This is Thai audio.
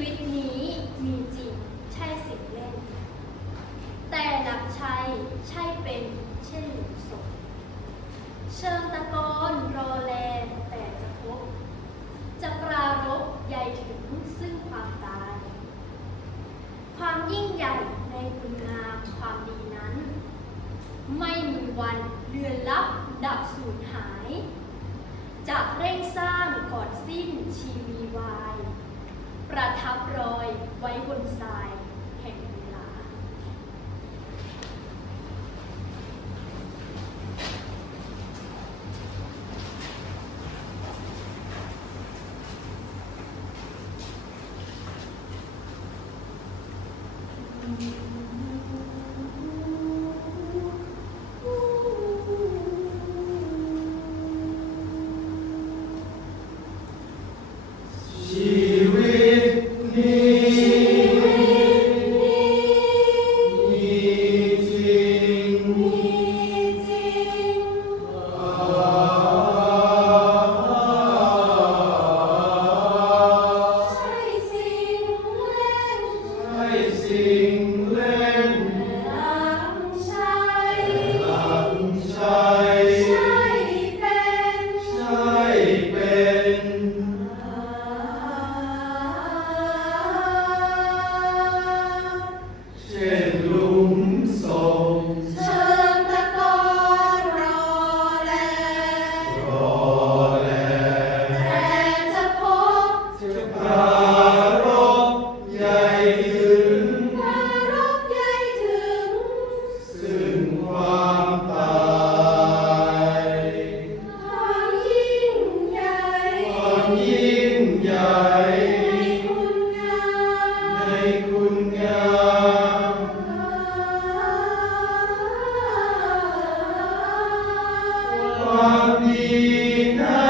วิตนี้มีจริง ใช่สิ่งเล่น แต่หนักชัยใช่เป็นเช่นหลุมศพเชิงตะกอนรอแลแต่จะพบ จะปรารบใหญ่ถึงซึ่งความตาย ความยิ่งใหญ่ในคุณงามความดีนั้น ไม่มีวันเลือนลับดับสูญหาย จะเร่งสร้างก่อนสิ้นชีวีวาย ประทับรอยไว้บนทราย สิ่ Amen.